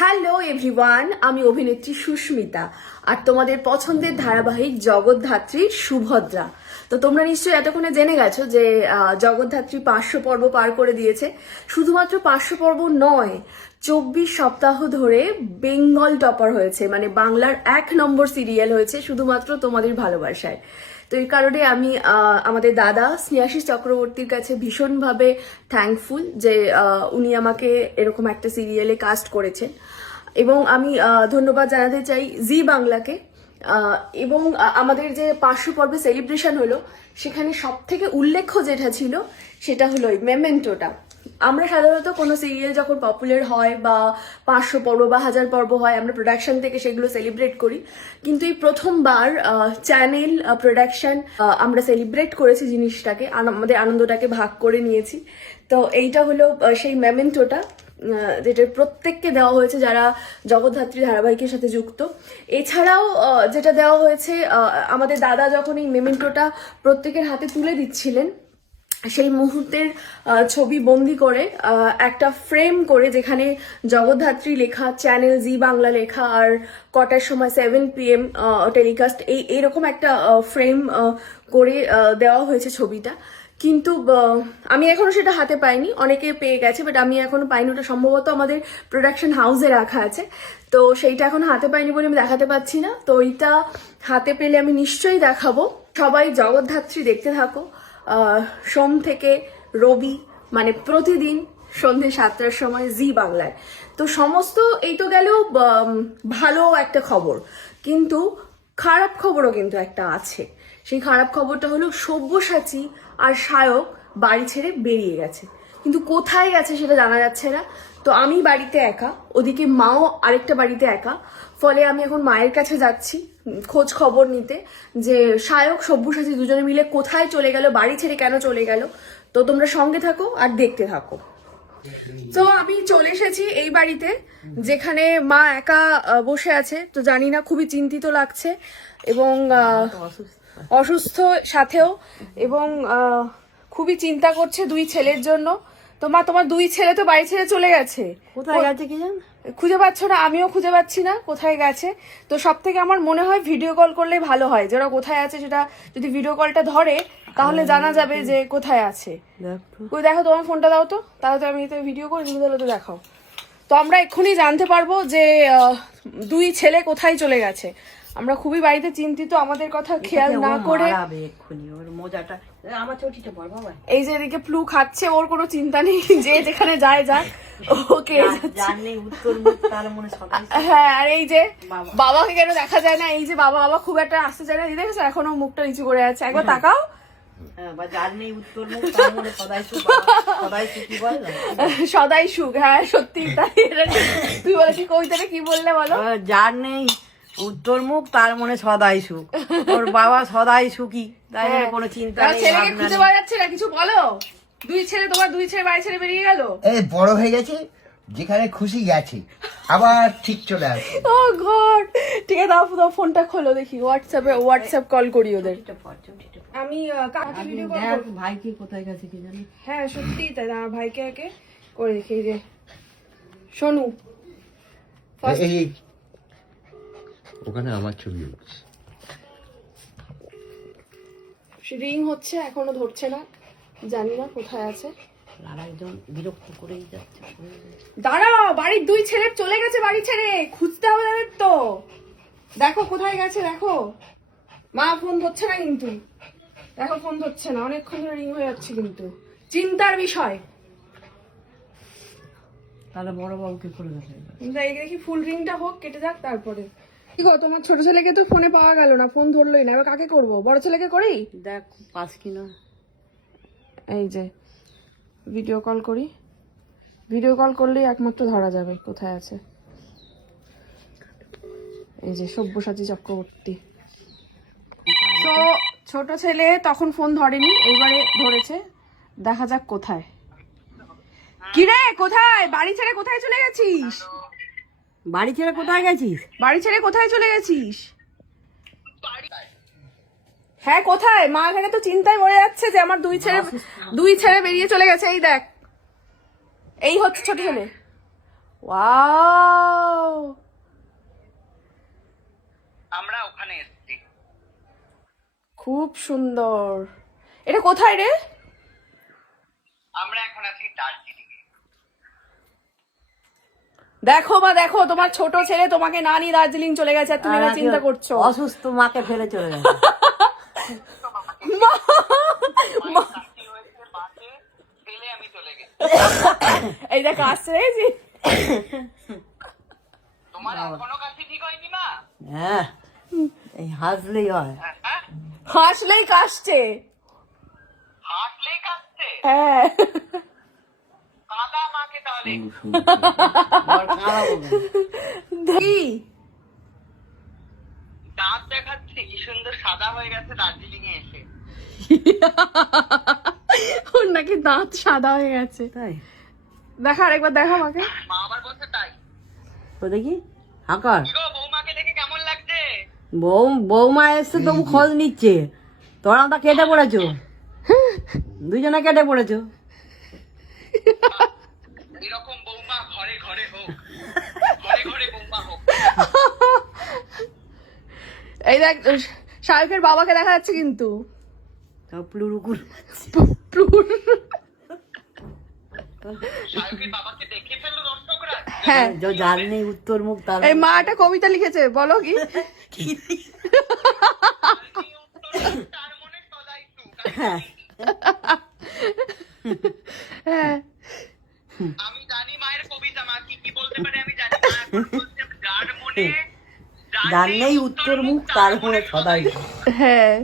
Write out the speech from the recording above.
Hello everyone, আমি অভিনেত্রী সুস্মিতা, আর তোমাদের পছন্দের ধারাবাহিক জগৎধাত্রী সুভদ্রা। তো তোমরা নিশ্চয়ই এতক্ষণে জেনে গেছো যে জগৎধাত্রী পাঁচশো পর্ব পার করে দিয়েছে। শুধুমাত্র পাঁচশো পর্ব নয়, চব্বিশ সপ্তাহ ধরে বেঙ্গল টপার হয়েছে মানে বাংলার এক নম্বর সিরিয়াল হয়েছে শুধুমাত্র তোমাদের ভালোবাসায়। তো এই কারণে আমি আমাদের দাদা স্নেহাশিস চক্রবর্তীর কাছে ভীষণভাবে থ্যাঙ্কফুল যে উনি আমাকে এরকম একটা সিরিয়ালে কাস্ট করেছেন। এবং আমি ধন্যবাদ জানাতে চাই জি বাংলাকে। এবং আমাদের যে পাঁচশো পর্বে সেলিব্রেশন হলো, সেখানে সব থেকে উল্লেখ্য যেটা ছিল, সেটা হলো মেমেন্টোটা আমরা সাধারণত কোনো সিরিয়াল যখন পপুলার হয় বা পাঁচশো পর্ব বা হাজার পর্ব হয়, আমরা প্রোডাকশন থেকে সেগুলো সেলিব্রেট করি। কিন্তু এই প্রথমবার চ্যানেল প্রোডাকশন আমরা সেলিব্রেট করেছি জিনিসটাকে আমাদের আনন্দটাকে ভাগ করে নিয়েছি। তো এইটা হলো সেই মেমেন্টোটা যেটা প্রত্যেককে দেওয়া হয়েছে যারা জগদ্ধাত্রী ধারাবাহিকের সাথে যুক্ত। এছাড়াও যেটা দেওয়া হয়েছে আমাদের দাদা যখন এই মেমেন্টোটা প্রত্যেকের হাতে তুলে দিচ্ছিলেন সেই মুহূর্তের ছবি বন্দি করে একটা ফ্রেম করে যেখানে জগদ্ধাত্রী লেখা চ্যানেল জি বাংলা লেখা আর কটার সময় সেভেন পি এম টেলিকাস্ট এই, এরকম একটা ফ্রেম করে দেওয়া হয়েছে ছবিটা। কিন্তু আমি এখনও সেটা হাতে পাইনি। অনেকে পেয়ে গেছে বাট আমি এখনও পাইনি। ওটা সম্ভবত আমাদের প্রোডাকশন হাউসে রাখা আছে। তো সেইটা এখন হাতে পাইনি বলে আমি দেখাতে পাচ্ছি না। তো ওইটা হাতে পেলে আমি নিশ্চয়ই দেখাবো। সবাই জগদ্ধাত্রী দেখতে থাকো। সোম থেকে রবি মানে প্রতিদিন সন্ধে সাতটার সময় জি বাংলায়। তো সমস্ত এই তো গেল ভালো একটা খবর। কিন্তু খারাপ খবরও কিন্তু একটা আছে। সেই খারাপ খবরটা হলো সব্যসাচী আর সায়ক বাড়ি ছেড়ে বেরিয়ে গেছে। কিন্তু কোথায় গেছে সেটা জানা যাচ্ছে না। তো আমি বাড়িতে একা, ওদিকে মাও আরেকটা বাড়িতে একা। ফলে আমি এখন মায়ের কাছে যাচ্ছি। খোঁজ খবর নিতে যে সায়ক, সব্যসাচী দুজনে মিলে কোথায় চলে গেল, বাড়ি ছেড়ে কেন চলে গেল, তো তোমরা সঙ্গে থাকো আর দেখতে থাকো। তো আমি চলে এসেছি এই বাড়িতে, যেখানে মা একা বসে আছে, তো জানি না, খুবই চিন্তিত লাগছে এবং অসুস্থ সাথেও এবং খুবই চিন্তা করছে দুই ছেলের জন্য। তো মা, তোমার দুই ছেলে তো বাড়ি ছেড়ে চলে গেছে। কোথায় গেছে কি জান? খুঁজে পাচ্ছ না আমিও খুঁজে পাচ্ছি না কোথায় গেছে? তো সব থেকে আমার মনে হয় ভিডিও কল করলে ভালো হয়। যারা কোথায় আছে সেটা যদি ভিডিও কলটা ধরে তাহলে জানা যাবে যে কোথায় আছে। দেখ। দেখো তোমার ফোনটা দাও তো। তাহলে তো আমি তো ভিডিও করি তুমি তাহলে তো দেখাও। তো আমরা এক্ষুনি জানতে পারব যে দুই ছেলে কোথায় চলে গেছে। আমরা খুবই বাড়িতে চিন্তিত আমাদের কথা খেয়াল না করে। ওর মোজাটা। আমার চটিটা পর বাবা। এই যে এদিকে ফ্লু খাচ্ছে ওর কোনো চিন্তা নেই যে যেখানে যায় যাক ওকে হ্যাঁ আর এই যে বাবাকে কেন দেখা যায় না? এই যে বাবা বাবা খুব একটা আসতে চায় না। দেখেছ? এখনও মুখটা নিচু করে আছে। একবার তাকাও। হ্যাঁ, বা যার নেই উত্তর মুখ তার মনে সদাই সুখ হ্যাঁ সত্যি তাই। তুই বলে কি কবিতাটা কি বললে বলো? যার নেই উত্তর মুখ তার মনে সদাই সুখ। ওর বাবা সদাই সুখী তাই জন্য কোনো চিন্তা নেই ছেলেকে খুঁজে পাওয়া যাচ্ছে না কিছু বলো? দুই ছেলে তোমার দুই ছেলে বাড়ি ছেড়ে বেরিয়ে গেল? এই বড় হয়ে গেছে যেখানে খুশি গেছে আবার ঠিক চলে আসে ও গড ঠিক আছে দাও দাও ফোনটা খোলো দেখি হোয়াটসঅ্যাপে হোয়াটসঅ্যাপ কল করি ওদের। আমি কাকে ভিডিও করব। ভাইকে কোথায় গেছে কি জানি। হ্যাঁ সত্যি তাই আমার ভাইকে একে করে দেখি এই যে এই, ওখানে আমার ছবি উঠছে। রিং হচ্ছে এখনও ধরছে না। জানি না কোথায় আছে। বিরক্ত করেই যাচ্ছে। দাঁড়াও বাড়ির দুই ছেলে চলে গেছে বাড়ি ছেড়ে। খুঁজতে হবে তাদের তো। দেখো কোথায় গেছে দেখো। মা ফোন ধরছে না কিন্তু। দেখো ফোন ধরছে না। অনেকক্ষণ ধরে রিং হয়ে যাচ্ছে কিন্তু। চিন্তার বিষয়। তাহলে বড় বাবুকে করে দেখে দেখি ফুল রিংটা হোক কেটে যাক তারপরে। কি গো তোমার ছোট ছেলেকে তো ফোনে পাওয়া গেল না ফোন ধরলোই না এবার কাকে করব? বড় ছেলেকে করি? দেখ পাস কিনা এই যে ভিডিও কল করি। ভিডিও কল করলেই একমাত্র ধরা যাবে কোথায় আছে? এই যে সব্যসাচী চক্রবর্তী। তো ছোট ছেলে তখন ফোন ধরেনি এইবারে ধরেছে। দেখা যাক কোথায়। কিরে কোথায়? বাড়ি ছেড়ে কোথায় চলে গেছিস? বাড়ি ছেড়ে কোথায় গেছিস? বাড়ি ছেড়ে কোথায় চলে গেছিস? হ্যাঁ কোথায়? মা এখানে তো চিন্তায় মরে যাচ্ছে যে আমার দুই ছেড়ে দুই ছেড়ে বেরিয়ে চলে গেছে এই দেখ। এই হচ্ছে ছোট ছেলে। আমরা ওখানে খুব সুন্দর। এটা কোথায় রে? আমরা এখন আছি দার্জিলিং। দেখো মা দেখো তোমার ছোট ছেলে তোমাকে না নিয়ে দার্জিলিং চলে গেছে আর তুমি না চিন্তা করছ। অসুস্থ মাকে ফেলে চলে গেছে। আমি চলে গেছি এই দেখ আসছে দেখেছি তোমার এখনও কাছে ঠিক হয়নি মা? হ্যাঁ এই হাসলেই হয়। হ্যাঁ? হাসলেই কাশছে। হাসলেই কাঁদছে হ্যাঁ। দাঁত দেখাচ্ছে কি সুন্দর সাদা হয়ে গেছে দার্জিলিং এ এসে। ওর নাকি দাঁত সাদা হয়ে গেছে। তাই? দেখা আরেকবার দেখা আমাকে। মা আবার বলছে তাই। তো দেখি। হাকার। বৌমাকে দেখে কেমন লাগছে? বউ বৌমা এসছে তবু খোঁজ নিচ্ছে। তোরা তো কেটে পড়েছো। দুজনে কেটে পড়েছো। ঘরে ঘরে হোক। ঘরে ঘরে বৌমা হোক। এই দেখ শাহরুখের বাবাকে দেখা যাচ্ছে কিন্তু। দর্শকরা। হ্যাঁ। যে যার নেই উত্তর মুখ তার। এই মা একটা কবিতা লিখেছে বলো কি? মনে সুখ হ্যাঁ। হ্যাঁ। মনে যার নেই উত্তর মুখ তার মনে সদাই। হ্যাঁ।